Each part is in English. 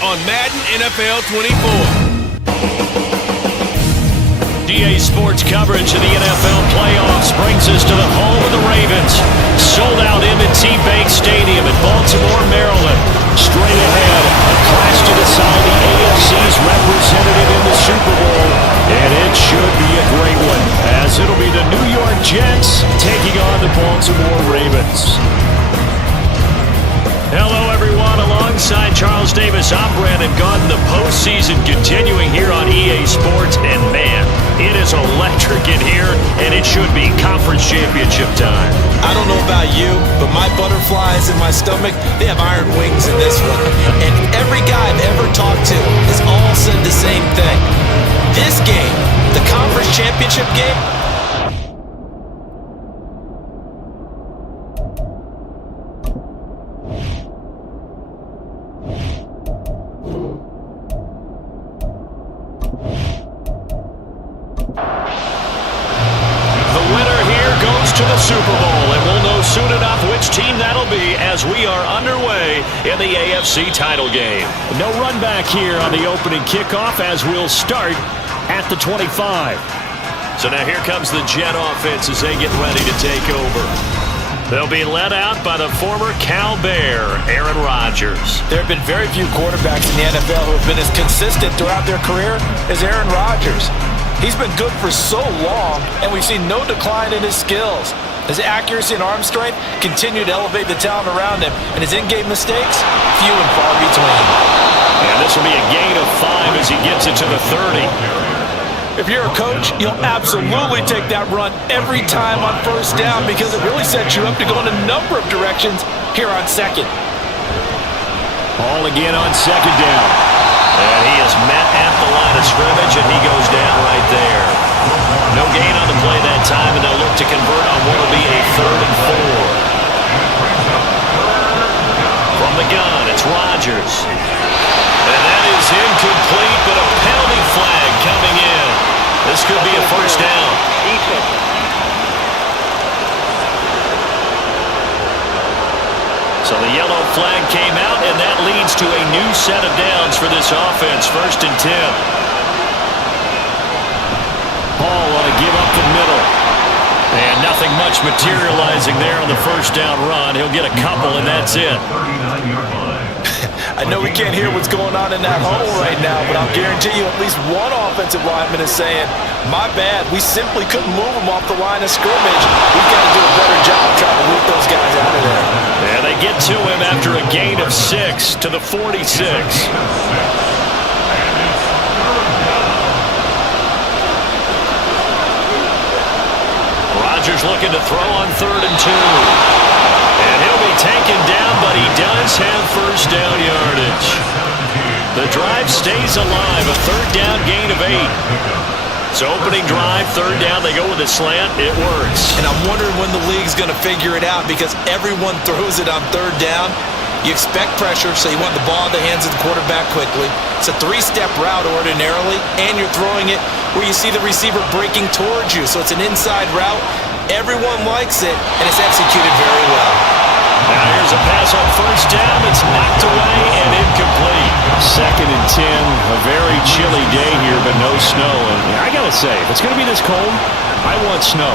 on Madden NFL 24. DA Sports coverage of the NFL playoffs brings us to the home of the Ravens. Sold out M&T Bank Stadium in Baltimore, Maryland. Straight ahead, a clash to decide the AFC's representative in the Super Bowl. And it should be a great one, as it'll be the New York Jets taking on the Baltimore Ravens. Hello, everyone. Alongside Charles Davis, I'm Brandon Gunn. The postseason continuing here on EA Sports. And, man, it is electric in here, and it should be conference championship time. I don't know about you, but my butterflies in my stomach, they have iron wings in this one. And every guy I've ever talked to has all said the same thing. This game, the conference championship game, to the Super Bowl, and we'll know soon enough which team that'll be as we are underway in the AFC title game. No run back here on the opening kickoff as we'll start at the 25. So now here comes the Jet offense as they get ready to take over. They'll be led out by the former Cal Bear, Aaron Rodgers. There have been very few quarterbacks in the NFL who have been as consistent throughout their career as Aaron Rodgers. He's been good for so long, and we've seen no decline in his skills. His accuracy and arm strength continue to elevate the talent around him, and his in-game mistakes, few and far between. And this will be a gain of 5 as he gets it to the 30. If you're a coach, you'll absolutely take that run every time on first down because it really sets you up to go in a number of directions here on second. Ball again on second down. And he is met at the line of scrimmage, and he goes down right there. No gain on the play that time, and they'll look to convert on what will be a 3rd and 4. From the gun, it's Rodgers. And that is incomplete, but a penalty flag coming in. This could be a first down. So the yellow flag came out, and that leads to a new set of downs for this offense. 1st and 10. Paul on a give up the middle. And nothing much materializing there on the first down run. He'll get a couple, and that's it. I know we can't hear what's going on in that huddle right now, but I'll guarantee you at least one offensive lineman is saying, my bad, we simply couldn't move him off the line of scrimmage. We've got to do a better job trying to root those guys out of there. And they get to him after a gain of 6 to the 46. Rodgers looking to throw on 3rd and 2. And he'll be taken down, but he does have first down yardage. The drive stays alive, a 3rd down gain of 8. So opening drive, 3rd down, they go with a slant, it works. And I'm wondering when the league's going to figure it out because everyone throws it on 3rd down. You expect pressure, so you want the ball in the hands of the quarterback quickly. It's a 3-step route ordinarily, and you're throwing it where you see the receiver breaking towards you. So it's an inside route. Everyone likes it, and it's executed very well. Now here's a pass on first down. It's knocked away and incomplete. 2nd and 10. A very chilly day here, but no snow. And I got to say, if it's going to be this cold, I want snow.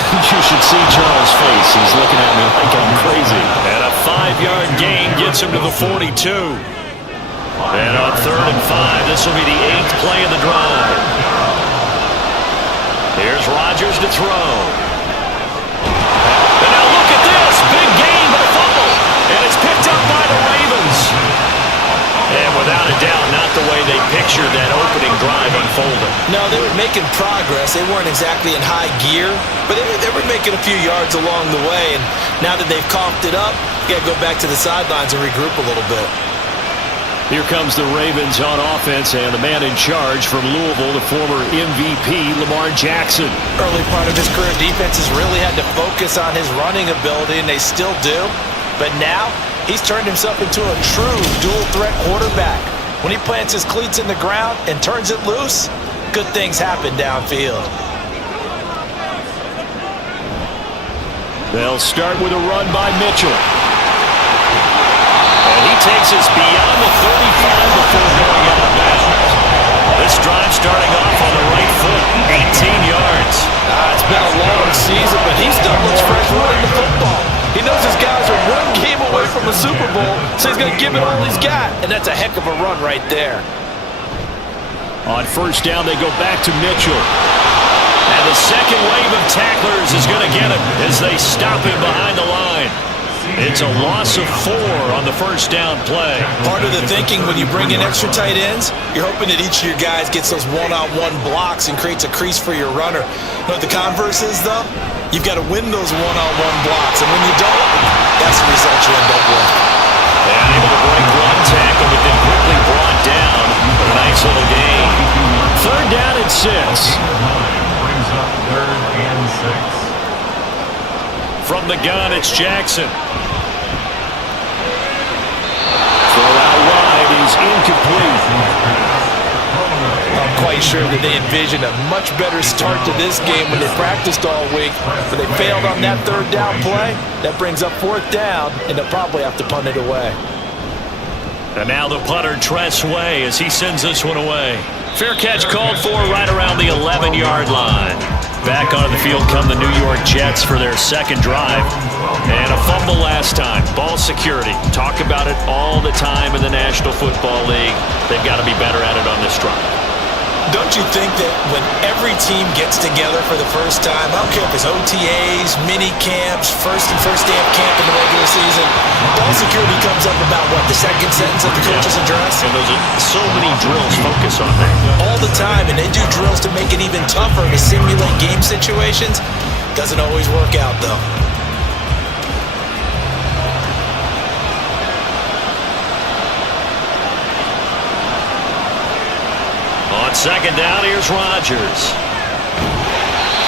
You should see Charles' face. He's looking at me like I'm crazy. And a 5-yard gain gets him to the 42. And on 3rd and 5, this will be the 8th play of the drive. Here's Rodgers to throw. And now look at this. Big gain, but a fumble. And it's picked up by the Ravens. And without a doubt, not the way they pictured that opening drive unfolding. No, they were making progress. They weren't exactly in high gear, but they were making a few yards along the way. And now that they've coughed it up, you got to go back to the sidelines and regroup a little bit. Here comes the Ravens on offense, and the man in charge from Louisville, the former MVP, Lamar Jackson. Early part of his career, defenses really had to focus on his running ability, and they still do. But now, he's turned himself into a true dual-threat quarterback. When he plants his cleats in the ground and turns it loose, good things happen downfield. They'll start with a run by Mitchell. And he takes us beyond the the Super Bowl, so he's going to give it all he's got, and that's a heck of a run right there. On first down, they go back to Mitchell. And the second wave of tacklers is going to get him as they stop him behind the line. It's a loss of 4 on the first down play. Part of the thinking when you bring in extra tight ends, you're hoping that each of your guys gets those one-on-one blocks and creates a crease for your runner. You know what the converse is, though? You've got to win those one-on-one blocks, and when you don't, that's the result you end up with. And able to break one tackle, but then quickly brought down. A nice little gain. Third down and 6. Brings up 3rd and 6. From the gun, it's Jackson. Throw out wide is incomplete. I'm quite sure that they envisioned a much better start to this game when they practiced all week, but they failed on that third down play. That brings up 4th down, and they'll probably have to punt it away. And now the punter, Tress Way, as he sends this one away. Fair catch called for right around the 11-yard line. Back onto the field come the New York Jets for their second drive. And a fumble last time. Ball security. Talk about it all the time in the National Football League. They've got to be better at it on this drive. Don't you think that when every team gets together for the first time, I don't care if it's OTAs, mini camps, first day of camp in the regular season, ball security comes up about, what, the second sentence of the coach's address? And those are so many drills focus on that. All the time, and they do drills to make it even tougher to simulate game situations. Doesn't always work out, though. On second down, here's Rodgers.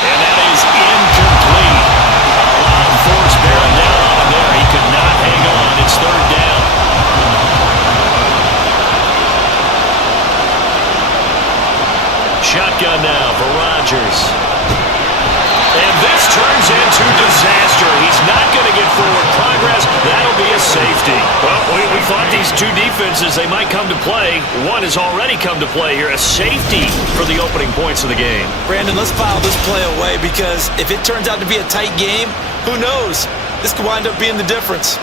And that is incomplete. A lot of force bearing down on him there. He could not hang on. It's third down. Shotgun now for Rodgers. And this turns into disaster. He's not going to get forward progress. That'll be a safety. Well, we thought these two defenses, they might come to play. One has already come to play here. A safety for the opening points of the game. Brandon, let's file this play away because if it turns out to be a tight game, who knows? This could wind up being the difference.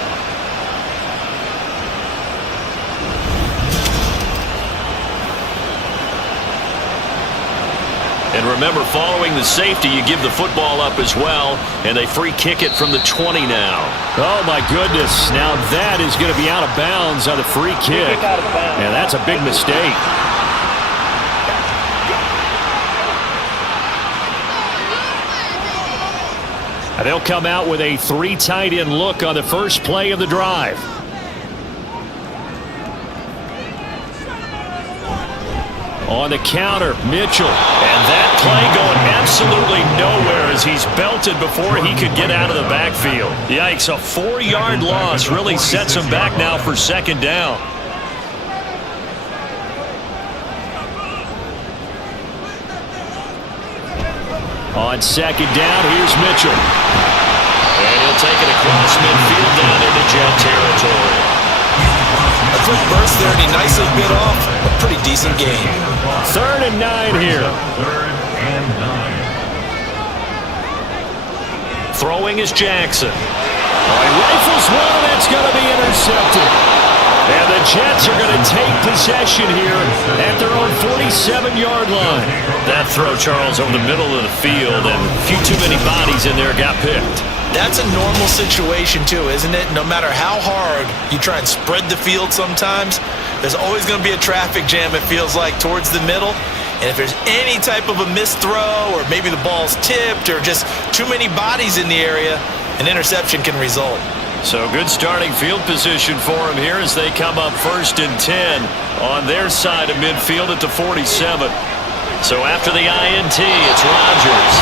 And remember, following the safety, you give the football up as well, and they free kick it from the 20 now. Oh, my goodness. Now that is going to be out of bounds on the free kick. And that's a big mistake. And they'll come out with a 3 tight end look on the first play of the drive. On the counter, Mitchell. And that play going absolutely nowhere as he's belted before he could get out of the backfield. Yikes, a 4-yard loss really sets him back now for second down. On second down, here's Mitchell. And he'll take it across midfield down into Jet territory. A quick burst there, and he nicely bit off. A pretty decent game. 3rd and 9 here. 3rd and 9. Throwing is Jackson. He rifles one, and it's going to be intercepted. And the Jets are going to take possession here at their own 47-yard line. That throw, Charles, over the middle of the field, and a few too many bodies in there got picked. That's a normal situation, too, isn't it? No matter how hard you try and spread the field sometimes, there's always going to be a traffic jam, it feels like, towards the middle. And if there's any type of a missed throw or maybe the ball's tipped or just too many bodies in the area, an interception can result. So good starting field position for him here as they come up 1st and 10 on their side of midfield at the 47. So after the INT, it's Rodgers.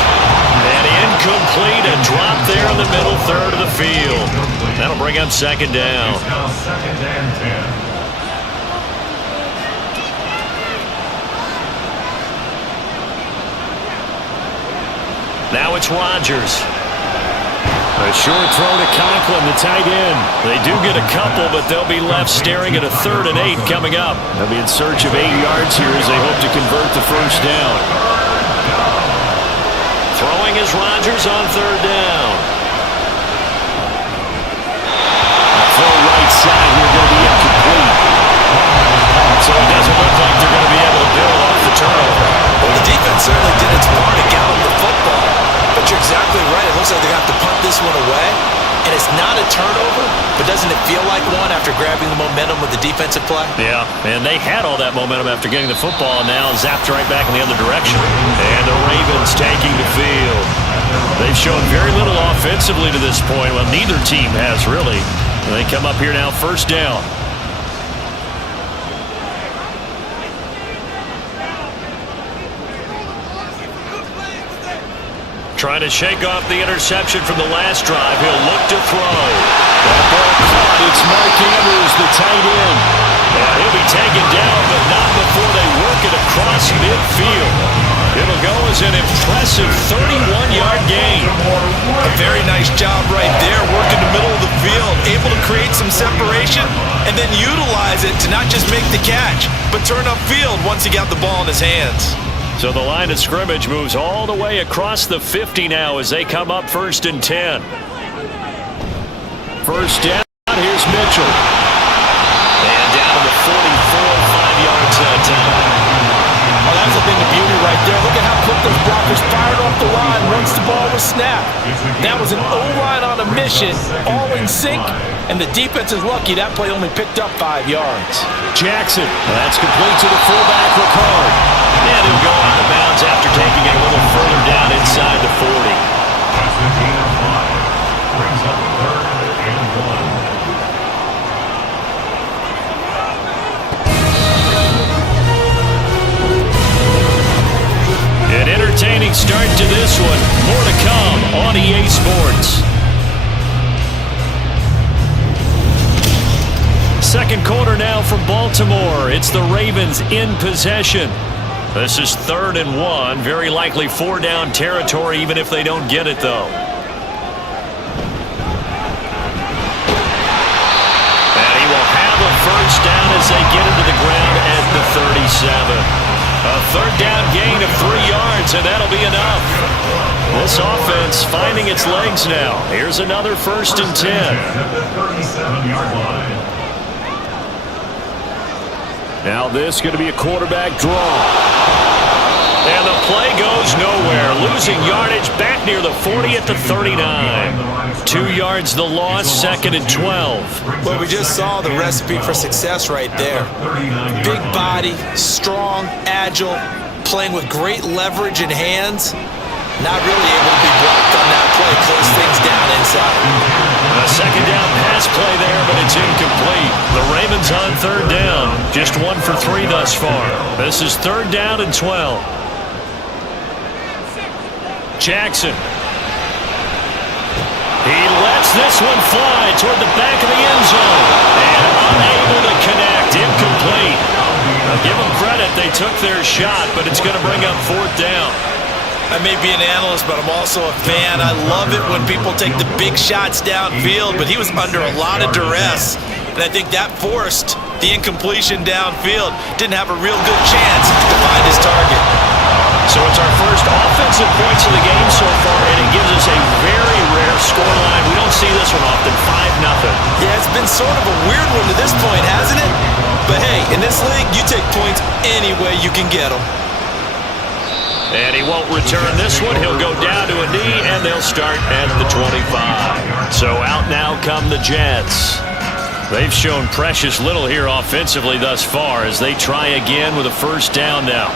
And incomplete, a drop there in the middle third of the field. That'll bring up second down. It's now 2nd and 10. Now it's Rodgers. A short throw to Conklin, the tight end. They do get a couple, but they'll be left staring at a 3rd and 8 coming up. They'll be in search of 8 yards here as they hope to convert the first down. Throwing is Rodgers on 3rd down. Throw right this one away. And it's not a turnover, but doesn't it feel like one after grabbing the momentum with the defensive play? Yeah, and they had all that momentum after getting the football, and now zapped right back in the other direction. And the Ravens taking the field. They've shown very little offensively to this point. Well, neither team has really. And they come up here now, first down. Trying to shake off the interception from the last drive. He'll look to throw. That ball caught. It's Mark Andrews, the tight end. And he'll be taken down, but not before they work it across midfield. It'll go as an impressive 31-yard gain. A very nice job right there, working the middle of the field, able to create some separation, and then utilize it to not just make the catch, but turn upfield once he got the ball in his hands. So the line of scrimmage moves all the way across the 50 now as they come up 1st and 10. First down, here's Mitchell. And down to the 44, 5 yards down. Well, that's a thing of beauty right there. Look at how quick those blockers fired off the line once the ball was snapped. That was an O-line on a mission, all in sync, and the defense is lucky that play only picked up 5 yards. Jackson, that's complete to the fullback, Ricard. And he'll go out of bounds after taking it a little further down inside the 40. Jackson gain of 5. Brings up 3rd and 1. An entertaining start to this one. More to come on EA Sports. Second quarter now from Baltimore. It's the Ravens in possession. This is 3rd and 1. Very likely 4-down territory, even if they don't get it, though. And he will have a first down as they get into the ground at the 37. A 3rd down gain of 3 yards, and that'll be enough. This offense finding its legs now. Here's another 1st and 10. At the 37-yard line. Now this going to be a quarterback draw. And the play goes nowhere. Losing yardage back near the 40 at the 39. 2 yards the loss, 2nd and 12. Well, we just saw the recipe for success right there. Big body, strong, agile, playing with great leverage in hands. Not really able to be blocked on that play. Close things down inside. A 2nd down pass play there, but it's incomplete. The Ravens on 3rd down. Just 1 for 3 thus far. This is 3rd down and 12. Jackson. He lets this one fly toward the back of the end zone. And unable to connect. Incomplete. Now give them credit. They took their shot, but it's going to bring up 4th down. I may be an analyst, but I'm also a fan. I love it when people take the big shots downfield, but he was under a lot of duress. And I think that forced the incompletion downfield. Didn't have a real good chance to find his target. So it's our first offensive points of the game so far, and it gives us a very rare scoreline. We don't see this one often, 5-0. Yeah, it's been sort of a weird one to this point, hasn't it? But hey, in this league, you take points any way you can get them. And he won't return this one. He'll go down to a knee, and they'll start at the 25. So out now come the Jets. They've shown precious little here offensively thus far as they try again with a 1st down now.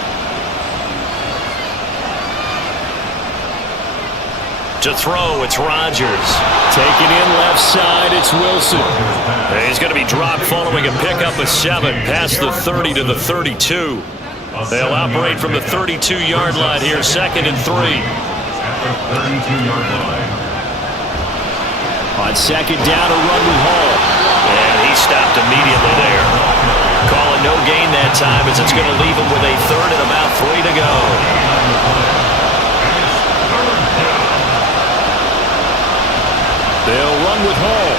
To throw, it's Rodgers. Taking in left side, it's Wilson. And he's going to be dropped following a pickup of 7 past the 30 to the 32. They'll operate from the 32-yard line here, 2nd and 3. At the 32-yard line. On 2nd down, a run with Hall. And he stopped immediately there. Calling no gain that time as it's going to leave him with a 3rd and about 3 to go. They'll run with Hall.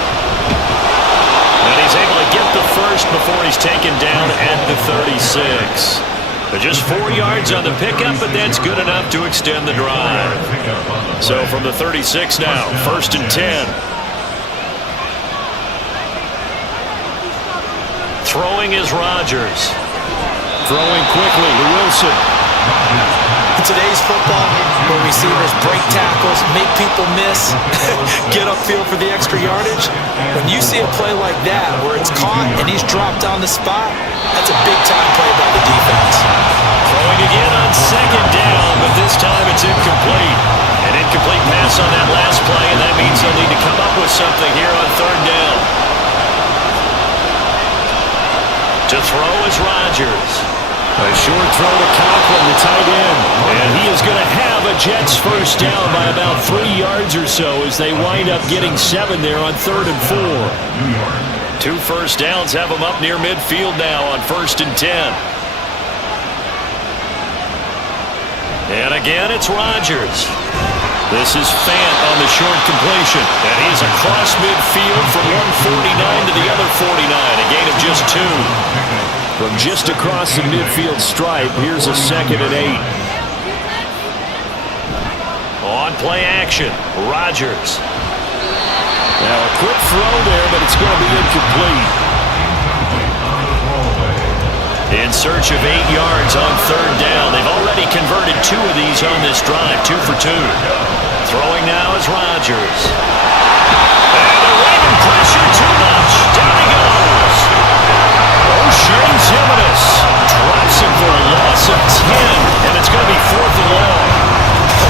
And he's able to get the first before he's taken down at the 36. Just 4 yards on the pickup, but that's good enough to extend the drive. So from the 36 now, 1st and 10. Throwing is Rodgers. Throwing quickly to Wilson. in today's football, where receivers break tackles, make people miss, get upfield for the extra yardage, when you see a play like that where it's caught and he's dropped on the spot, that's a big-time play by the defense. Throwing again on second down, but this time it's incomplete. An incomplete pass on that last play, and that means they'll need to come up with something here on third down. To throw is Rodgers. A short throw to Conklin, the tight end. And he is going to have a Jets first down by about 3 yards or so as they wind up getting 7 there on 3rd and 4. 2 first downs have them up near midfield now on 1st and 10. And again, it's Rodgers. This is Fant on the short completion. And he's across midfield from 149 to the other 49. A gain of just 2. From just across the midfield stripe, here's a 2nd and 8. On play action, Rodgers. Now a quick throw there, but it's going to be incomplete. In search of 8 yards on 3rd down. They've already converted 2 of these on this drive, 2 for 2. Throwing now is Rodgers. And the Raven pressure too much. Down he goes. O'Shea Ziminis drops him for a loss of 10, and it's going to be 4th and long.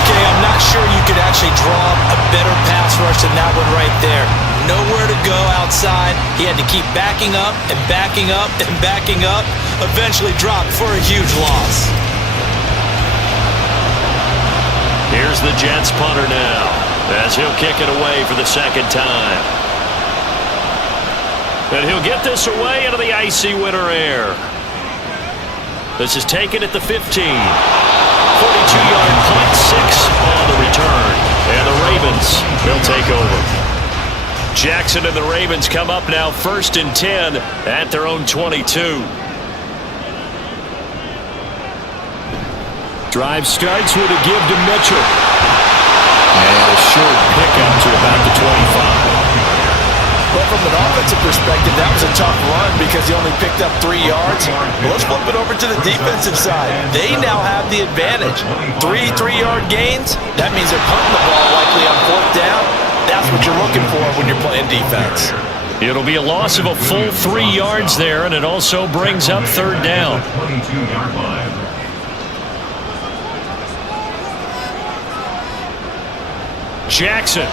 Okay, I'm not sure you could actually draw a better pass rush than that one right there. Nowhere to go outside. He had to keep backing up and backing up and backing up. Eventually dropped for a huge loss. Here's the Jets punter now, as he'll kick it away for the 2nd time. And he'll get this away into the icy winter air. This is taken at the 15. 42-yard punt, 6 on the return. And the Ravens will take over. Jackson and the Ravens come up now 1st and 10 at their own 22. Drive starts with a give to Mitchell. And a short pickup to about the 25. But from an offensive perspective, that was a tough run because he only picked up 3 yards. Well, let's flip it over to the defensive side. They now have the advantage. 3 3-yard gains. That means they're punting the ball likely on 4th down. That's what you're looking for when you're playing defense. It'll be a loss of a full 3 yards there, and it also brings up 3rd down. Jackson.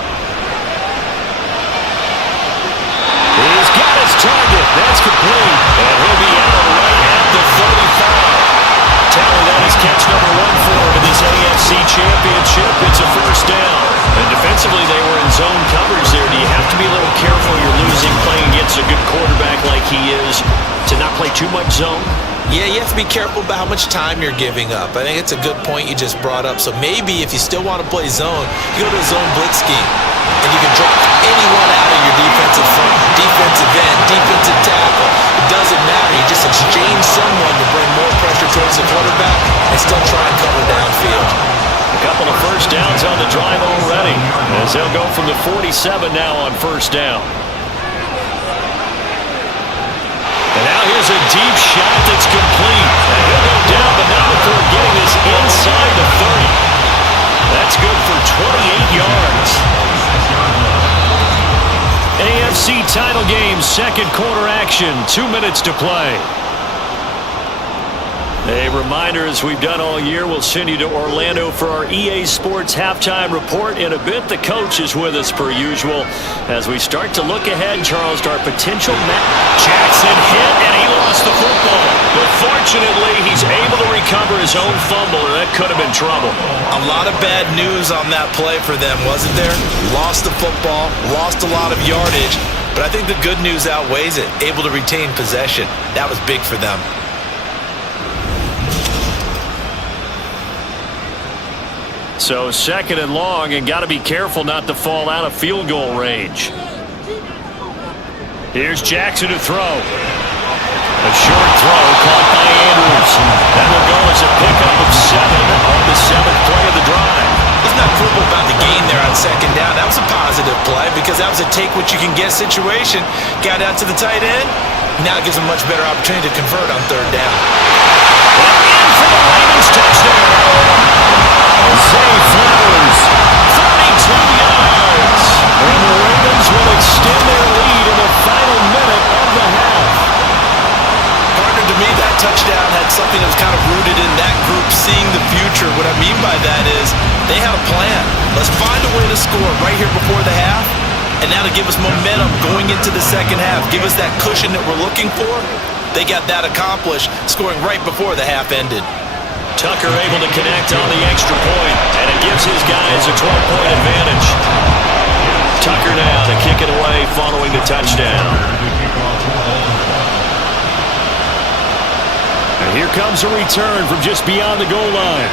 He's got his target. That's complete. And he'll be out right at the 35. Tally that is catch number 1 for him in this AFC Championship. It's a first down. And defensively, they were in zone coverage there. Do you have to be a little careful you're losing playing against a good quarterback like he is to not play too much zone? Yeah, you have to be careful about how much time you're giving up. I think it's a good point you just brought up. So maybe if you still want to play zone, you go to a zone blitz scheme. And you can drop anyone out of your defensive front, defensive end, defensive tackle. It doesn't matter. You just exchange someone to bring more pressure towards the quarterback and still try and cover downfield. A couple of first downs on the drive already, as they'll go from the 47 now on 1st down. And now here's a deep shot that's complete. And he'll go down, but not before getting this inside the 30. That's good for 28 yards. AFC title game, 2nd quarter action, 2 minutes to play. A reminder, as we've done all year, we'll send you to Orlando for our EA Sports halftime report in a bit. The coach is with us per usual as we start to look ahead, Charles, to our potential match. Jackson hit, and he lost the football. But fortunately, he's able to recover his own fumble, and that could have been trouble. A lot of bad news on that play for them, wasn't there? Lost the football, lost a lot of yardage, but I think the good news outweighs it. Able to retain possession. That was big for them. So 2nd and long, and got to be careful not to fall out of field goal range. Here's Jackson to throw. A short throw caught by Andrews. That will go as a pickup of 7 on the 7th play of the drive. There's not quibble about the gain there on 2nd down. That was a positive play because that was a take-what-you-can-get situation. Got out to the tight end. Now it gives them a much better opportunity to convert on 3rd down. And in for the Ravens touchdown. touchdown had something that was kind of rooted in that group seeing the future. What I mean by that is they had a plan. Let's find a way to score right here before the half, and now to give us momentum going into the second half, give us that cushion that we're looking for. They got that accomplished, scoring right before the half ended. Tucker able to connect on the extra point, and it gives his guys a 12-point advantage. Tucker now to kick it away following the touchdown. And here comes a return from just beyond the goal line.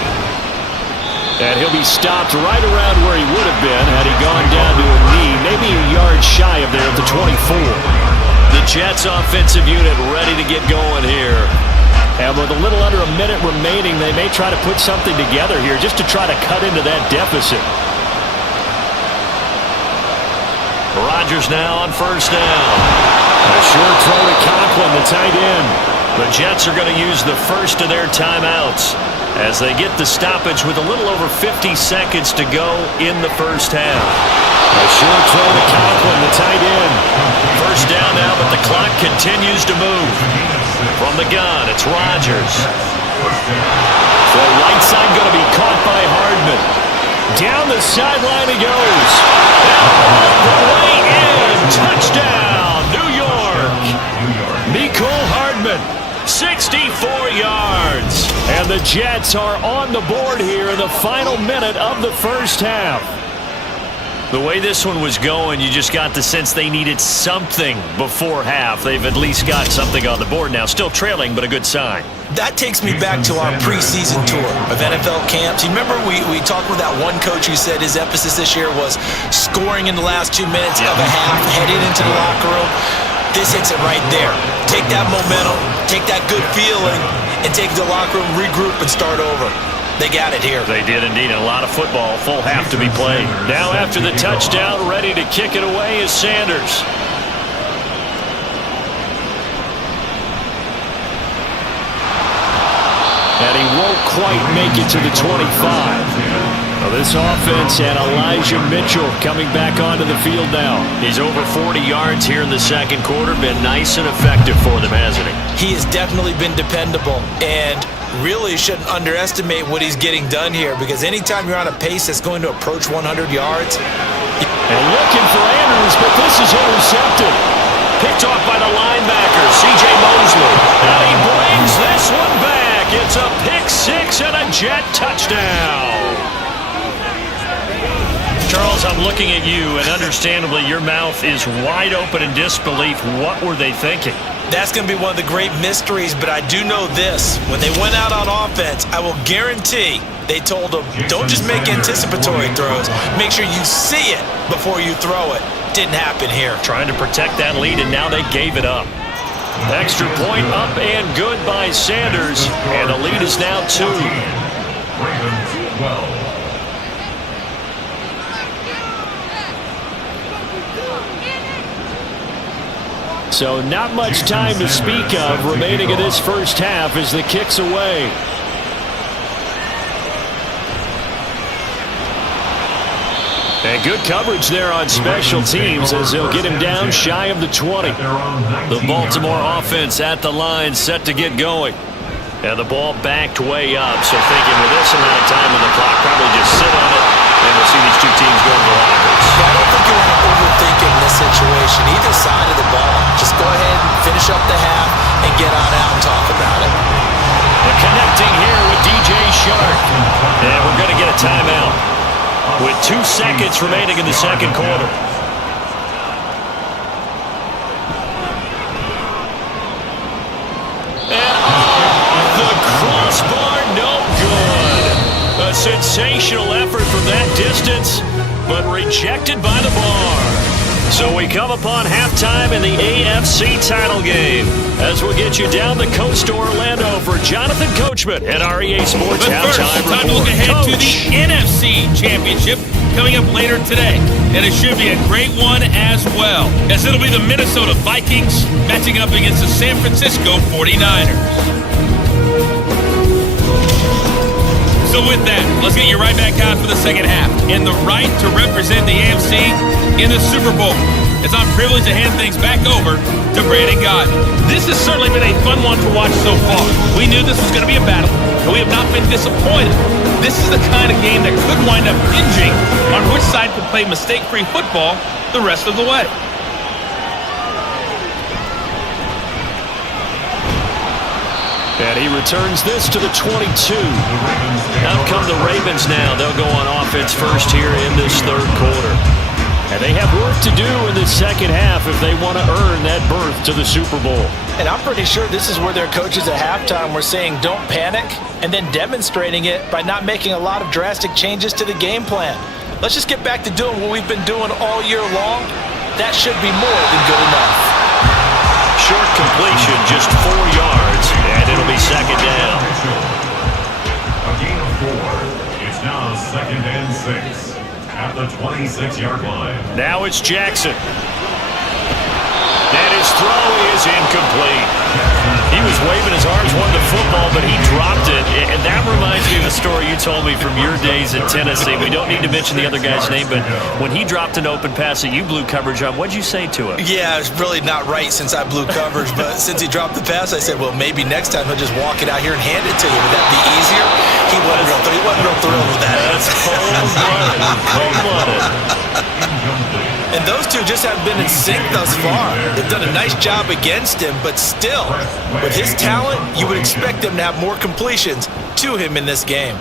And he'll be stopped right around where he would have been had he gone down to a knee, maybe a yard shy of there at the 24. The Jets offensive unit ready to get going here. And with a little under a minute remaining, they may try to put something together here just to try to cut into that deficit. Rodgers now on first down. A short throw to Conklin, the tight end. The Jets are going to use the first of their timeouts as they get the stoppage with a little over 50 seconds to go in the first half. A short throw to Conklin, the tight end. First down now, but the clock continues to move. From the gun, it's Rodgers. Throw right side going to be caught by Hardman. Down the sideline he goes. All the way in. Touchdown, New York. Mecole Hardman, 64 yards. And the Jets are on the board here in the final minute of the first half. The way this one was going, you just got the sense they needed something before half. They've at least got something on the board now. Still trailing, but a good sign. That takes me back to our preseason tour of NFL camps. You remember we talked with that one coach who said his emphasis this year was scoring in the last 2 minutes of a half, heading into the locker room. This hits it right there. Take that momentum, take that good feeling, and take the locker room, regroup, and start over. They got it here. They did indeed. A lot of football, full half to be played. Now after the touchdown, ready to kick it away is Sanders. And he won't quite make it to the 25. Well, this offense and Elijah Mitchell coming back onto the field now. He's over 40 yards here in the second quarter. Been nice and effective for them, hasn't he? He has definitely been dependable, and really shouldn't underestimate what he's getting done here, because anytime you're on a pace that's going to approach 100 yards. And looking for Andrews, but this is intercepted. Picked off by the linebacker, C.J. Mosley. And he brings this one back. It's a pick six and a Jet touchdown. Charles, I'm looking at you, and understandably your mouth is wide open in disbelief. What were they thinking? That's going to be one of the great mysteries, but I do know this. When they went out on offense, I will guarantee they told them, don't just make anticipatory throws. Make sure you see it before you throw it. Didn't happen here. Trying to protect that lead, and now they gave it up. Extra point up and good by Sanders, and the lead is now 2. So not much time to speak of remaining in this first half as the kick's away. And good coverage there on special teams as they'll get him down shy of the 20. The Baltimore offense at the line set to get going. And the ball backed way up, so thinking with this amount of time on the clock, probably just sit on it, and we'll see these two teams go to the lockers. I don't think you want to overthink it in this situation, either side of the ball. Just go ahead and finish up the half and get on out and talk about it. And connecting here with DJ Shark. And we're going to get a timeout with 2 seconds remaining in the second quarter. No good. A sensational effort from that distance, but rejected by the bar. So we come upon halftime in the AFC title game as we'll get you down the coast to Orlando for Jonathan Coachman at REA Sports Halftime Report. Time to look ahead to the NFC Championship coming up later today. And it should be a great one as well, as it'll be the Minnesota Vikings matching up against the San Francisco 49ers. So with that, let's get you right back out for the second half and the right to represent the AFC in the Super Bowl. as I'm privileged to hand things back over to Brandon Gott. This has certainly been a fun one to watch so far. We knew this was going to be a battle, and we have not been disappointed. This is the kind of game that could wind up hinging on which side can play mistake-free football the rest of the way. And he returns this to the 22. Out come the Ravens now. They'll go on offense first here in this third quarter. And they have work to do in the second half if they want to earn that berth to the Super Bowl. And I'm pretty sure this is where their coaches at halftime were saying don't panic, and then demonstrating it by not making a lot of drastic changes to the game plan. Let's just get back to doing what we've been doing all year long. That should be more than good enough. Short completion, just 4 yards, and it'll be second down. A gain of 4. It's now 2nd and 6 at the 26-yard line. Now it's Jackson. And his throw is incomplete. He was waving his arms, wanted the football, but he dropped it. And that reminds me of the story you told me from your days in Tennessee. We don't need to mention the other guy's name, but when he dropped an open pass that you blew coverage on, what'd you say to him? Yeah, it's really not right since I blew coverage, but since he dropped the pass, I said, well, maybe next time he'll just walk it out here and hand it to you. Would that be easier? He wasn't real thrilled with that. That's cold-blooded. Cold-blooded. And those two just haven't been in sync thus far. They've done a nice job against him, but still, with his talent, you would expect them to have more completions to him in this game.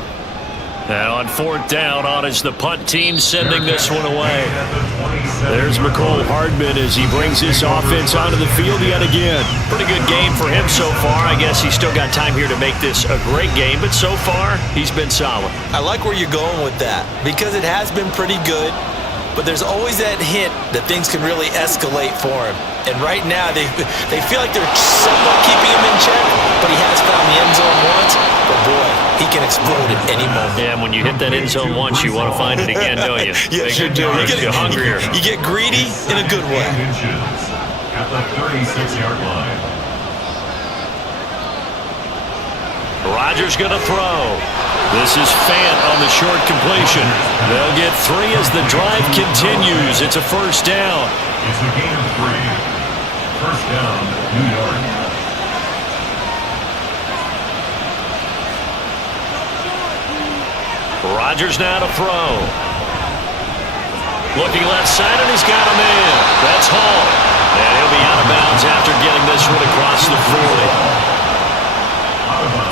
Now on 4th down, on is the punt team sending this one away. There's McCole Hardman as he brings his offense onto the field yet again. Pretty good game for him so far. I guess he's still got time here to make this a great game, but so far, he's been solid. I like where you're going with that, because it has been pretty good. But there's always that hint that things can really escalate for him. And right now, they feel like they're somewhat keeping him in check, but he has found the end zone once. But boy, he can explode at any moment. Yeah, when you hit that end zone once, you want to find it again, don't you? Yes, you do. You get hungrier. You get greedy in a good way. At the 36-yard line. Rodgers going to throw. This is Fant on the short completion. They'll get 3 as the drive continues. It's a first down. It's a gain of 3. First down, New York. Rodgers now to throw. Looking left side, and he's got him in. That's Hall. And he'll be out of bounds after getting this one across the 40.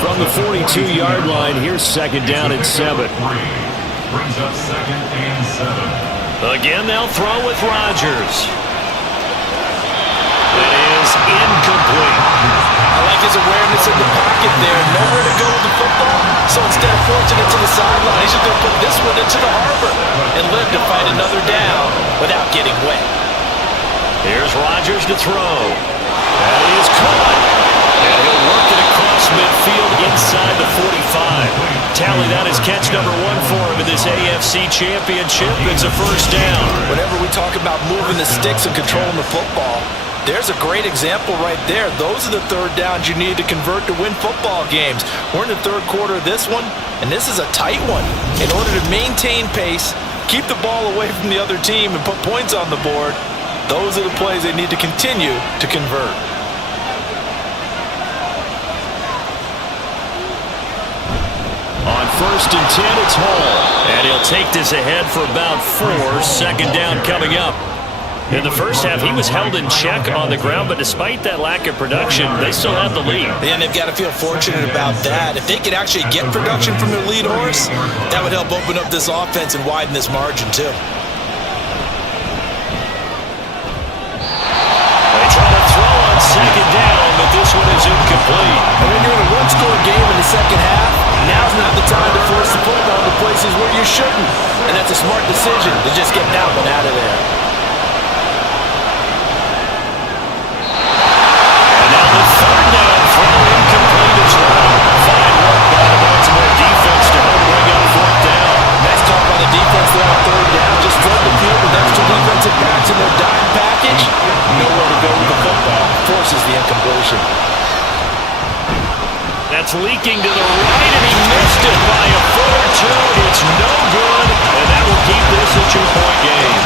From the 42-yard line, here's second down and 7. Brings up 2nd and 7. Again, they'll throw with Rodgers. It is incomplete. I like his awareness in the pocket there. Nowhere to go with the football. So instead of forcing it to the sideline, he's just going to put this one into the harbor and live to find another down without getting wet. Here's Rodgers to throw. That is caught. And he'll work it across midfield inside the 45. Tally, that is catch number 1 for him in this AFC Championship. It's a first down. Whenever we talk about moving the sticks and controlling the football, there's a great example right there. Those are the third downs you need to convert to win football games. We're in the third quarter of this one, and this is a tight one. In order to maintain pace, keep the ball away from the other team, and put points on the board, those are the plays they need to continue to convert. On 1st and 10, it's Hall. And he'll take this ahead for about 4. Second down coming up. In the first half, he was held in check on the ground, but despite that lack of production, they still have the lead. And they've got to feel fortunate about that. If they could actually get production from their lead horse, that would help open up this offense and widen this margin too. They try to throw on second down, but this one is incomplete. And when you're in a one-score game in the second half, now's not the time to force the football to places where you shouldn't. And that's a smart decision to just get that one out of there. And now the third down throw incomplete as well. Fine work by the Baltimore defense to help bring up 4th down. Nice call by the defense there on 3rd down. Just flood the field with extra defensive backs in their dime package. Nowhere to go with the football. Forces the incompletion. That's leaking to the right, and he missed it by a foot or 2. It's no good, and that will keep this a 2-point game.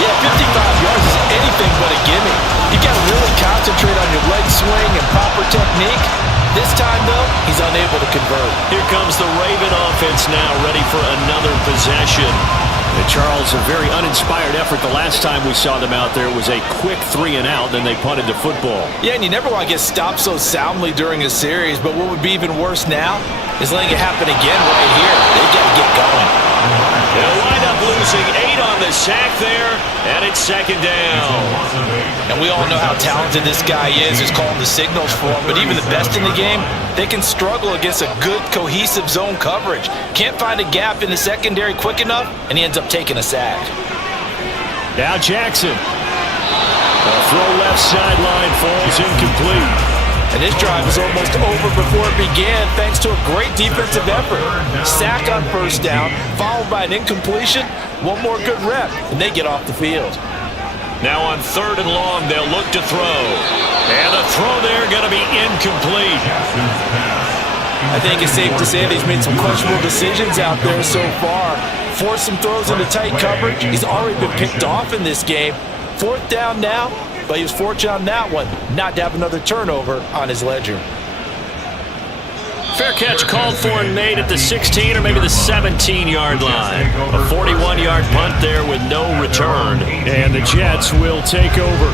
Yeah, 55 yards is any gimme. You got to really concentrate on your leg swing and proper technique. This time, though, he's unable to convert. Here comes the Raven offense now, ready for another possession. And Charles, a very uninspired effort the last time we saw them out there. It was a quick 3-and-out, then they punted the football. Yeah, and you never want to get stopped so soundly during a series, but what would be even worse now is letting it happen again right here. They got to get going. They'll wind up losing 8 on the sack there, and it's second down. And we all know how talented this guy is, who's calling the signals for him, but even the best in the game, they can struggle against a good, cohesive zone coverage. Can't find a gap in the secondary quick enough, and he ends up taking a sack. Now Jackson. A throw left sideline falls incomplete. And this drive was almost over before it began thanks to a great defensive effort. Sack on first down, followed by an incompletion. One more good rep, and they get off the field. Now on 3rd and long, they'll look to throw. And the throw there going to be incomplete. I think it's safe to say that he's made some questionable decisions out there so far. Forced some throws into tight coverage. He's already been picked off in this game. 4th down now. But he was fortunate on that one, not to have another turnover on his ledger. Fair catch called for and made at the 16 or maybe the 17-yard line. A 41-yard punt there with no return. And the Jets will take over.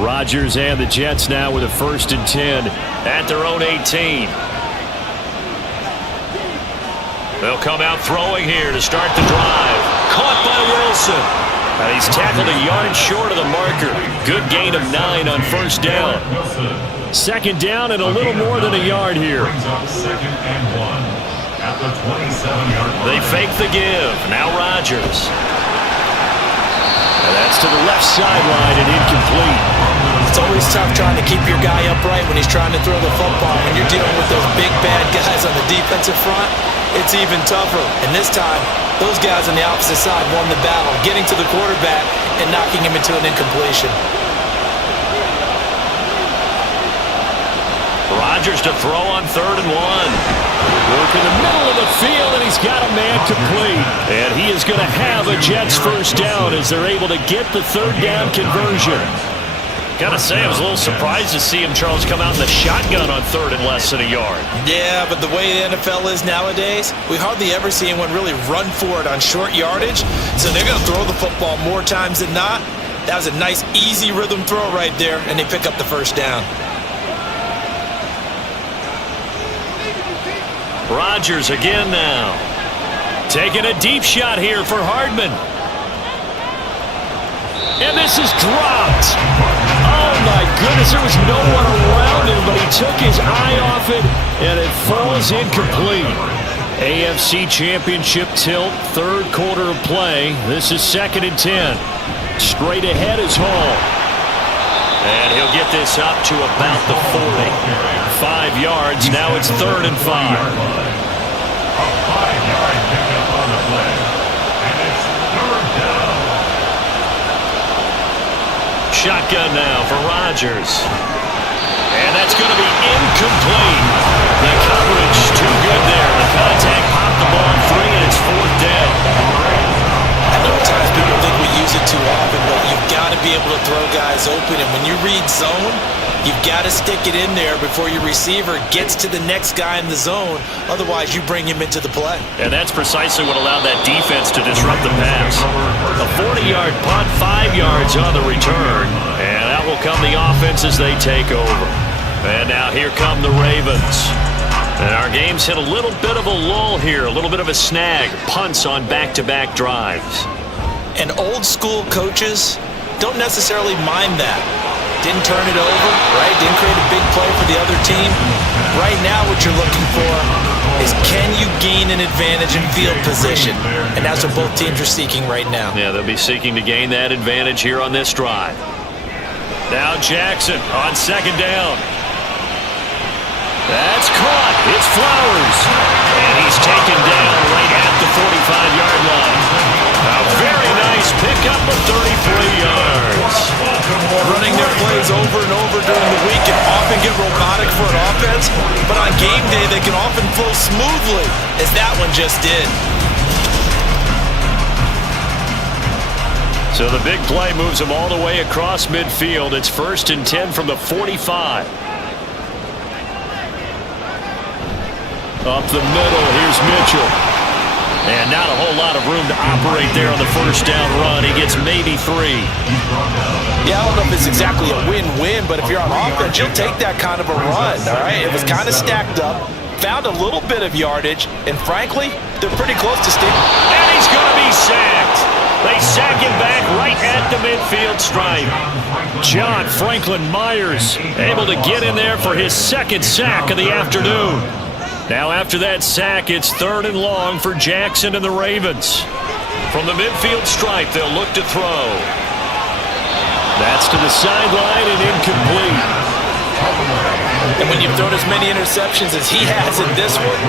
Rodgers and the Jets now with a 1st and 10 at their own 18. They'll come out throwing here to start the drive. Caught by Wilson. And he's tackled a yard short of the marker. Good gain of 9 on 1st down. 2nd down and a little more than a yard here. They fake the give. Now Rodgers. And that's to the left sideline and incomplete. It's always tough trying to keep your guy upright when he's trying to throw the football. When you're dealing with those big, bad guys on the defensive front, it's even tougher. And this time, those guys on the opposite side won the battle, getting to the quarterback and knocking him into an incompletion. Rodgers to throw on 3rd and 1. Work in the middle of the field, and he's got a man complete. And he is going to have a Jets 1st down as they're able to get the 3rd down conversion. Gotta say, I was a little surprised to see him, Charles, come out in the shotgun on 3rd and less than a yard. Yeah, but the way the NFL is nowadays, we hardly ever see anyone really run for it on short yardage. So they're going to throw the football more times than not. That was a nice, easy rhythm throw right there, and they pick up the 1st down. Rodgers again now. Taking a deep shot here for Hardman. And this is dropped. Oh, my goodness. There was no one around him, but he took his eye off it, and it falls incomplete. AFC Championship tilt, 3rd quarter of play. This is 2nd and 10. Straight ahead is Hall. And he'll get this up to about the 40. 5 yards. Now it's 3rd and 5. A 5-yard pickup on the play. And it's 3rd down. Shotgun now for Rodgers. And that's going to be incomplete. The coverage too good there. The contact popped the ball 3, and it's 4th down. I know at times people think we use it too often, but you've got to be able to throw guys open. And when you read zone, you've got to stick it in there before your receiver gets to the next guy in the zone. Otherwise, you bring him into the play. And that's precisely what allowed that defense to disrupt the pass. A 40-yard punt, 5 yards on the return. And out will come the offense as they take over. And now here come the Ravens. And our game's hit a little bit of a lull here, a little bit of a snag. Punts on back-to-back drives. And old-school coaches don't necessarily mind that. Didn't turn it over, right? Didn't create a big play for the other team. Right now what you're looking for is, can you gain an advantage in field position? And that's what both teams are seeking right now. Yeah, they'll be seeking to gain that advantage here on this drive. Now Jackson on 2nd down. That's caught. It's Flowers. And he's taken down right at the 45-yard line. A very nice pickup of 33 yards. Running their plays over and over during the week can often get robotic for an offense, but on game day they can often flow smoothly, as that one just did. So the big play moves them all the way across midfield. It's 1st and 10 from the 45. Up the middle, here's Mitchell. And not a whole lot of room to operate there on the first down run. He gets maybe 3. Yeah, I don't know if it's exactly a win-win, but if you're on offense, you'll take that kind of a run, all right? It was kind of stacked up, found a little bit of yardage, and frankly, they're pretty close to staying. And he's going to be sacked. They sack him back right at the midfield stripe. John Franklin Myers able to get in there for his 2nd sack of the afternoon. Now after that sack, it's 3rd and long for Jackson and the Ravens. From the midfield stripe, they'll look to throw. That's to the sideline and incomplete. And when you've thrown as many interceptions as he has in this one,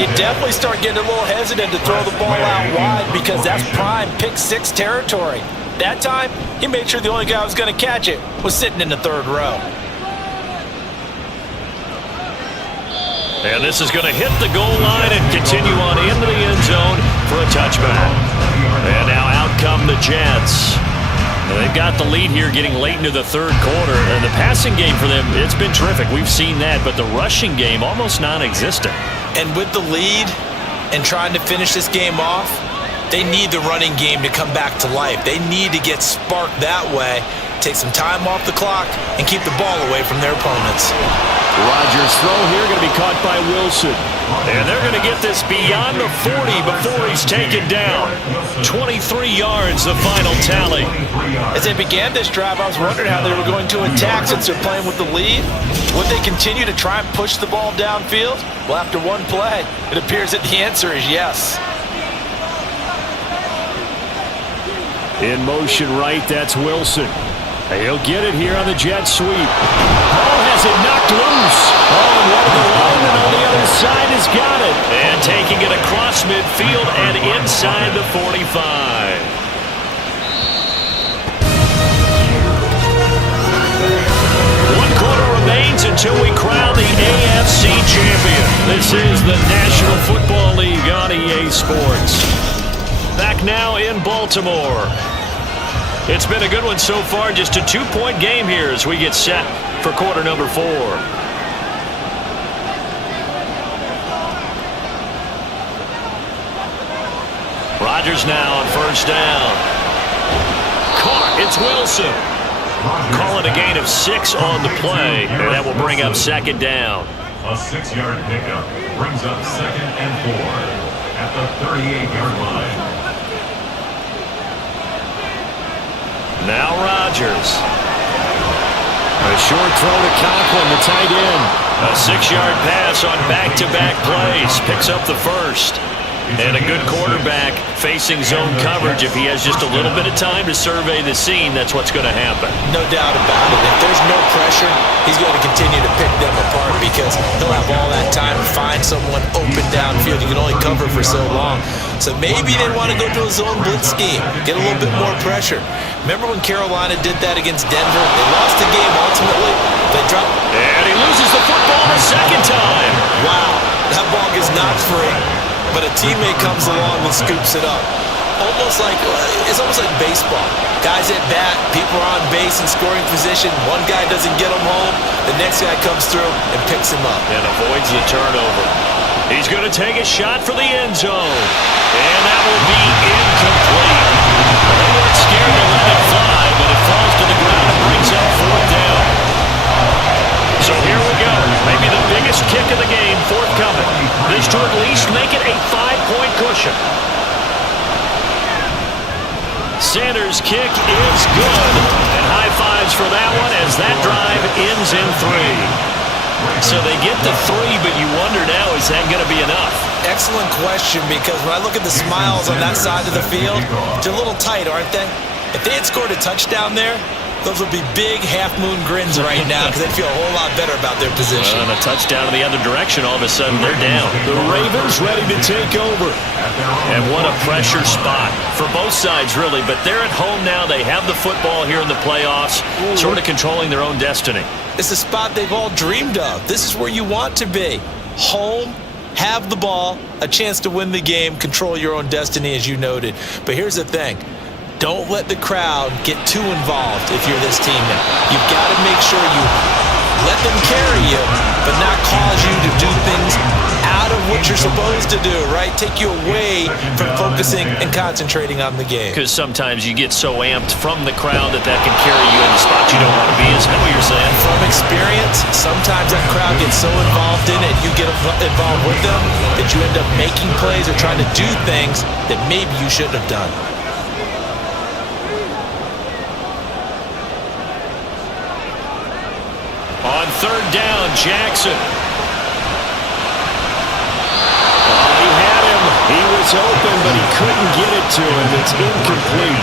you definitely start getting a little hesitant to throw the ball out wide because that's prime pick 6 territory. That time, he made sure the only guy who was going to catch it was sitting in the 3rd row. And this is going to hit the goal line and continue on into the end zone for a touchback. And now out come the Jets. They've got the lead here getting late into the 3rd quarter. And the passing game for them, it's been terrific. We've seen that, but the rushing game almost non-existent. And with the lead and trying to finish this game off, they need the running game to come back to life. They need to get sparked that way, take some time off the clock, and keep the ball away from their opponents. Rodgers' throw here going to be caught by Wilson. And they're going to get this beyond the 40 before he's taken down. 23 yards, the final tally. As they began this drive, I was wondering how they were going to attack since they're playing with the lead. Would they continue to try and push the ball downfield? Well, after one play, it appears that the answer is yes. In motion right, that's Wilson. He'll get it here on the jet sweep. Ball has it knocked loose. Oh, and one of the linemen on the other side has got it. And taking it across midfield and inside the 45. One quarter remains until we crown the AFC champion. This is the National Football League on EA Sports. Back now in Baltimore. It's been a good one so far. Just a 2-point game here as we get set for quarter number 4. Rodgers now on first down. Caught. It's Wilson. Calling a gain of 6 on the play, and that will bring up 2nd down. A 6-yard pickup brings up 2nd and 4 at the 38-yard line. Now Rodgers. A short throw to Conklin, the tight end. A 6-yard pass on back-to-back plays. Picks up the first. And a good quarterback facing zone coverage. If he has just a little bit of time to survey the scene, that's what's going to happen. No doubt about it. If there's no pressure, he's going to continue to pick them apart because he'll have all that time to find someone open downfield. You can only cover for so long. So maybe they want to go to a zone blitz scheme, get a little bit more pressure. Remember when Carolina did that against Denver? They lost the game ultimately. They dropped. And he loses the football a 2nd time. Wow, that ball is not free. But a teammate comes along and scoops it up. It's almost like baseball. Guys at bat, people are on base in scoring position. One guy doesn't get him home. The next guy comes through and picks him up. And avoids the turnover. He's going to take a shot for the end zone. And that will be incomplete. They weren't scared to let it fly, but it falls to the ground and brings up 4th down. So here we go. Maybe the biggest kick of the game forthcoming. This to at least make it a 5-point cushion. Sanders' kick is good. And high fives for that one as that drive ends in 3. So they get the 3, but you wonder now, is that going to be enough? Excellent question, because when I look at the smiles on that side of the field, they're a little tight, aren't they? If they had scored a touchdown there, those would be big half-moon grins right now because they'd feel a whole lot better about their position. And a touchdown in the other direction, all of a sudden they're down. The Ravens ready to take over. And what a pressure spot for both sides, really. But they're at home now. They have the football here in the playoffs, sort of controlling their own destiny. It's a spot they've all dreamed of. This is where you want to be. Home, have the ball, a chance to win the game, control your own destiny, as you noted. But here's the thing. Don't let the crowd get too involved if you're this team now. You've got to make sure you let them carry you, but not cause you to do things out of what you're supposed to do, right? Take you away from focusing and concentrating on the game. Because sometimes you get so amped from the crowd that can carry you in the spot you don't want to be. Is that what you're saying? From experience, sometimes that crowd gets so involved in it, you get involved with them, that you end up making plays or trying to do things that maybe you shouldn't have done. On third down, Jackson. He had him. He was open, but he couldn't get it to him. It's incomplete.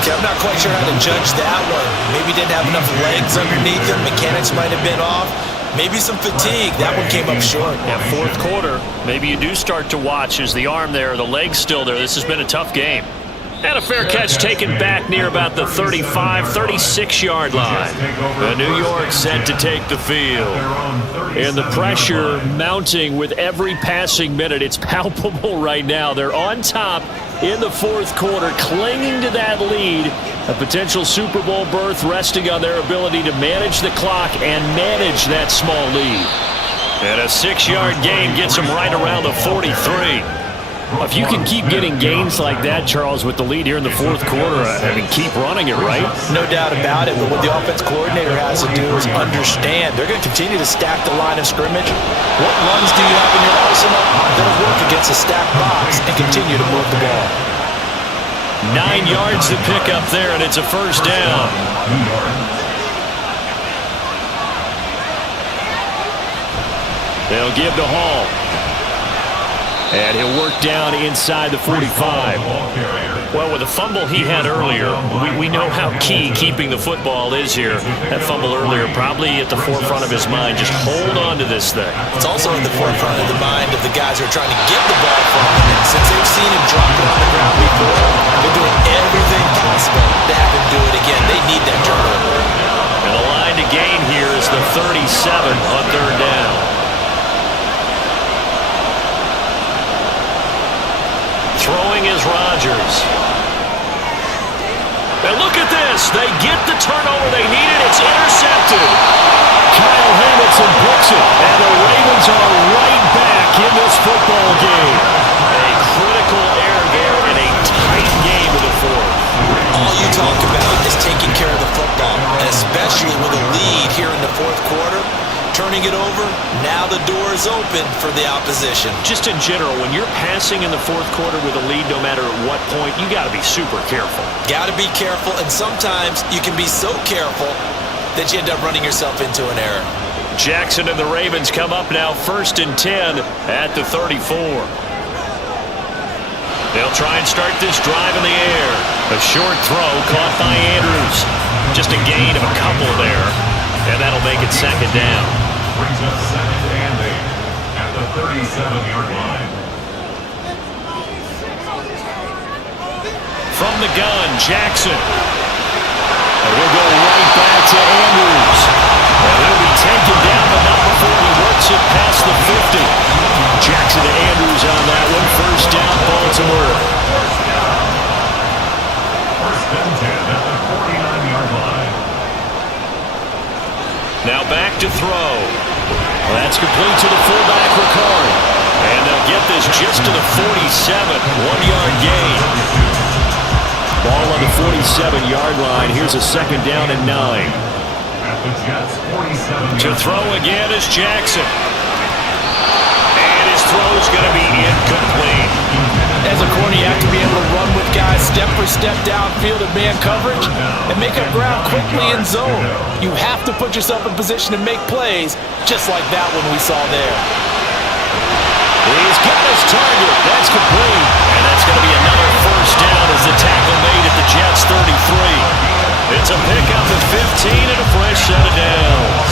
Okay, I'm not quite sure how to judge that one. Maybe didn't have enough legs underneath him. Mechanics might have been off. Maybe some fatigue. That one came up short. Yeah, fourth quarter. Maybe you do start to watch. Is the arm there, the leg's still there. This has been a tough game. And a fair catch taken back near about the 35, 36-yard line. The New York set to take the field. And the pressure mounting with every passing minute. It's palpable right now. They're on top in the fourth quarter, clinging to that lead. A potential Super Bowl berth resting on their ability to manage the clock and manage that small lead. And a 6-yard gain gets them right around the 43. If you can keep getting gains like that, Charles, with the lead here in the fourth quarter, I mean, keep running it, right? No doubt about it, but what the offense coordinator has to do is understand. They're going to continue to stack the line of scrimmage. What runs do you have in your arsenal? They'll work against a stacked box and continue to move the ball. 9 yards to pick up there, and it's a first down. They'll give to Hall. And he'll work down inside the 45. Well, with the fumble he had earlier, we know how key keeping the football is here. That fumble earlier probably at the forefront of his mind. Just hold on to this thing. It's also at the forefront of the mind of the guys who are trying to get the ball from him. And since they've seen him drop it on the ground before, they're doing everything possible to have him do it again. They need that turnover. And the line to gain here is the 37 on third down. Throwing is Rodgers. And look at this. They get the turnover they needed. It's intercepted. Kyle Hamilton books it. And the Ravens are right back in this football game. A critical error there in a tight game of the fourth. All you talk about is taking care of the football, and especially with a lead here in the fourth quarter. Turning it over, now the door is open for the opposition. Just in general, when you're passing in the fourth quarter with a lead, no matter at what point, you got to be super careful. Got to be careful, and sometimes you can be so careful that you end up running yourself into an error. Jackson and the Ravens come up now 1st and 10 at the 34. They'll try and start this drive in the air. A short throw caught by Andrews. Just a gain of a couple there, and that'll make it second down. Brings up second and 8 at the 37-yard line. From the gun, Jackson. And he'll go right back to Andrews. And he'll be taken down, but not before he works it past the 50. Jackson to Andrews on that one. First down, Baltimore. First and 10 at the 49-yard line. Now back to throw. That's complete to the fullback, Ricard. And they'll get this just to the 47. 1-yard gain. Ball on the 47-yard line. Here's a second down and 9. At the Jets' 47. To throw again is Jackson. And his throw's going to be incomplete. As a corner, you have to be able to run with guys step for step downfield in man coverage and make up ground quickly in zone. You have to put yourself in position to make plays, just like that one we saw there. He's got his target. That's complete. And that's going to be another first down as the tackle made at the Jets' 33. It's a pickup at 15 and a fresh set of downs.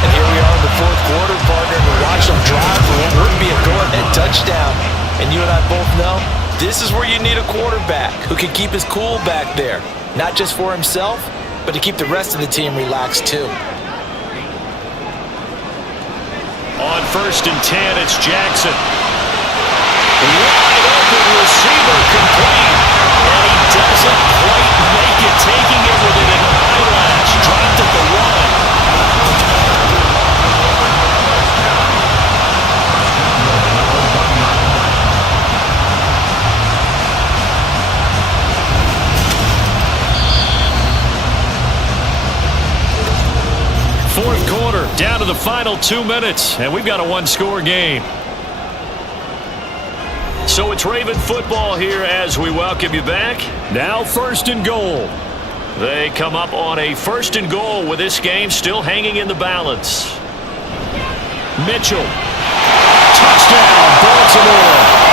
And here we are in the fourth quarter, partner, to watch them drive for what would be a go-ahead touchdown. And you and I both know, this is where you need a quarterback who can keep his cool back there. Not just for himself, but to keep the rest of the team relaxed too. On 1st and 10, it's Jackson. Wide open receiver complete. And he doesn't taking it within an eyelash. Dropped at the 1. Fourth quarter, down to the final 2 minutes, and we've got a one-score game. So it's Raven football here as we welcome you back. Now 1st and goal. They come up on a 1st and goal with this game still hanging in the balance. Mitchell. Touchdown, Baltimore.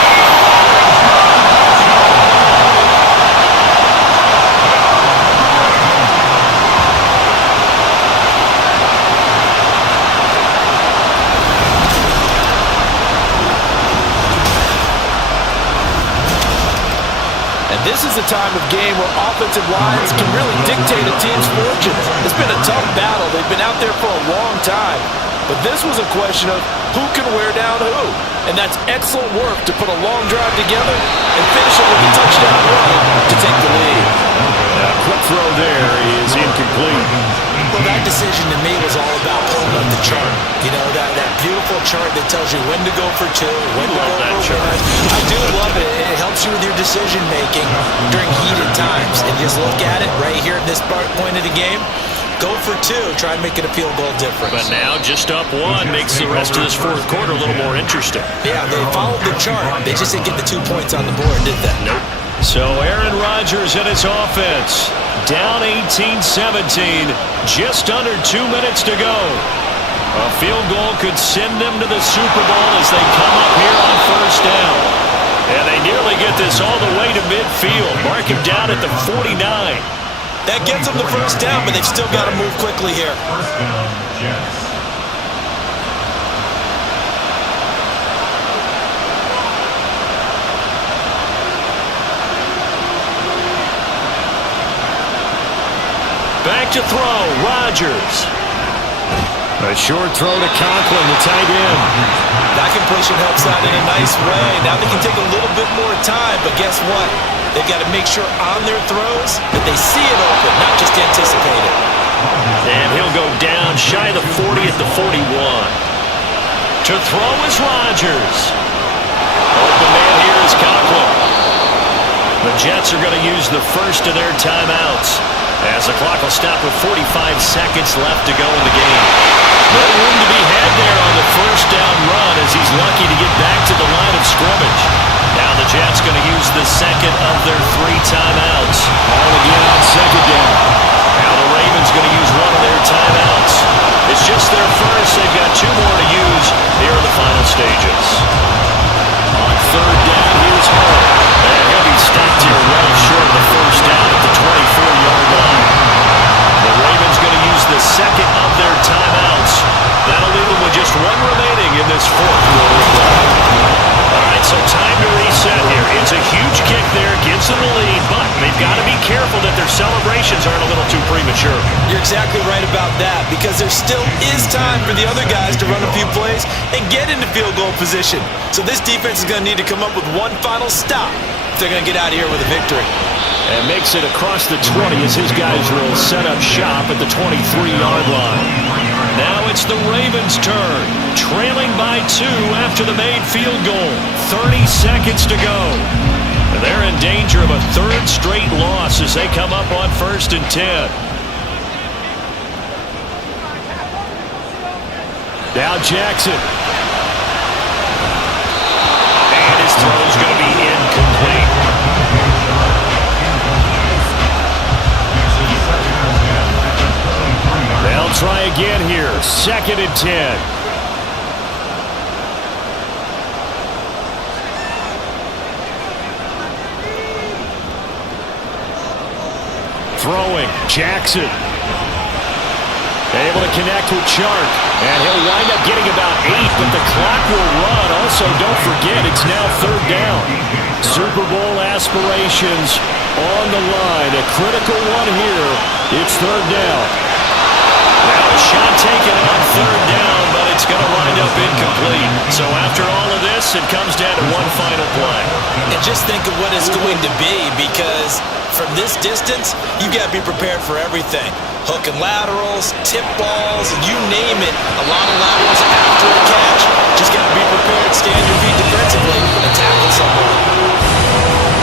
This is a time of game where offensive lines can really dictate a team's fortunes. It's been a tough battle. They've been out there for a long time. But this was a question of who can wear down who. And that's excellent work to put a long drive together and finish it with a touchdown run to take the lead. Quick throw there is incomplete. Well, that decision to me was all about pulling up the chart. You know, that beautiful chart that tells you when to go for 2, when to go for 1. I do love it. It helps you with your decision-making during heated times. And just look at it right here at this point of the game. Go for 2. Try and make it a field goal difference. But now just up 1 makes the rest of this fourth quarter a little more interesting. Yeah, they followed the chart. They just didn't get the 2 points on the board, did they? Nope. So Aaron Rodgers and his offense down 18-17. Just under 2 minutes to go. A field goal could send them to the Super Bowl as they come up here on 1st down. And they nearly get this all the way to midfield. Mark him down at the 49. That gets them the 1st down, but they've still got to move quickly here. 1st down, Jets. Back to throw, Rodgers. A short throw to Conklin, the tight end. That completion helps out in a nice way. Now they can take a little bit more time, but guess what? They've got to make sure on their throws that they see it open, not just anticipate it. And he'll go down shy of the 40 at the 41. To throw is Rodgers. Open man here is Conklin. The Jets are going to use the first of their timeouts, as the clock will stop with 45 seconds left to go in the game. No room to be had there on the 1st down run, as he's lucky to get back to the line of scrimmage. Now the Jets going to use the second of their 3 timeouts. All again on 2nd down. Now the Ravens going to use one of their timeouts. It's just their first. They've got 2 more to use here in the final stages. On 3rd down, here's Hall. And he'll be stopped here well short of the 1st down at the 24-yard line. The Ravens going to use the second of their timeouts. That'll leave them with just 1 remaining in this 4th quarter. All right, so time to reset here. It's a huge kick there, gives them the lead, but they've got to be careful that their celebrations aren't a little too premature. You're exactly right about that, because there still is time for the other guys to run a few plays and get into field goal position. So this defense is going to need to come up with one final stop if they're going to get out of here with a victory. And makes it across the 20 as his guys will set up shop at the 23-yard line. Now it's the Ravens' turn, trailing by 2 after the made field goal. 30 seconds to go. And they're in danger of a 3rd straight loss as they come up on 1st and 10. Now Jackson. And his throw's going to be incomplete. They'll try again here. 2nd and 10. Throwing, Jackson. Able to connect with Chark. And he'll wind up getting about 8, but the clock will run. Also, don't forget, it's now 3rd down. Super Bowl aspirations on the line. A critical one here. It's 3rd down. Now a shot taken on 3rd down, but it's going to wind up incomplete. So after all of this, this, it comes down to one final play. And just think of what it's going to be, because from this distance, you got to be prepared for everything. Hook and laterals, tip balls, you name it. A lot of laterals after a catch. Just got to be prepared, stand your feet defensively, and tackle someone.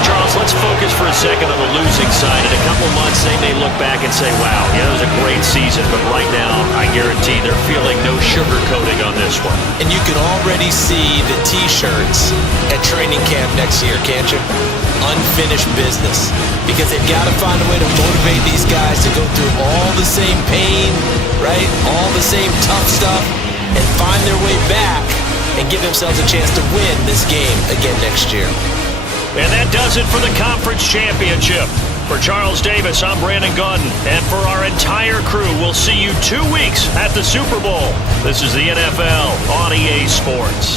Charles, let's focus for a second on the losing side. In a couple months, they may look back and say, wow, yeah, that was a great season. But right now, I guarantee they're feeling no sugarcoating on this one. And you can already see the T-shirts at training camp next year, can't you? Unfinished business. Because they've got to find a way to motivate these guys to go through all the same pain, right? All the same tough stuff, and find their way back and give themselves a chance to win this game again next year. And that does it for the conference championship. For Charles Davis, I'm Brandon Gaudin. And for our entire crew, we'll see you 2 weeks at the Super Bowl. This is the NFL on EA Sports.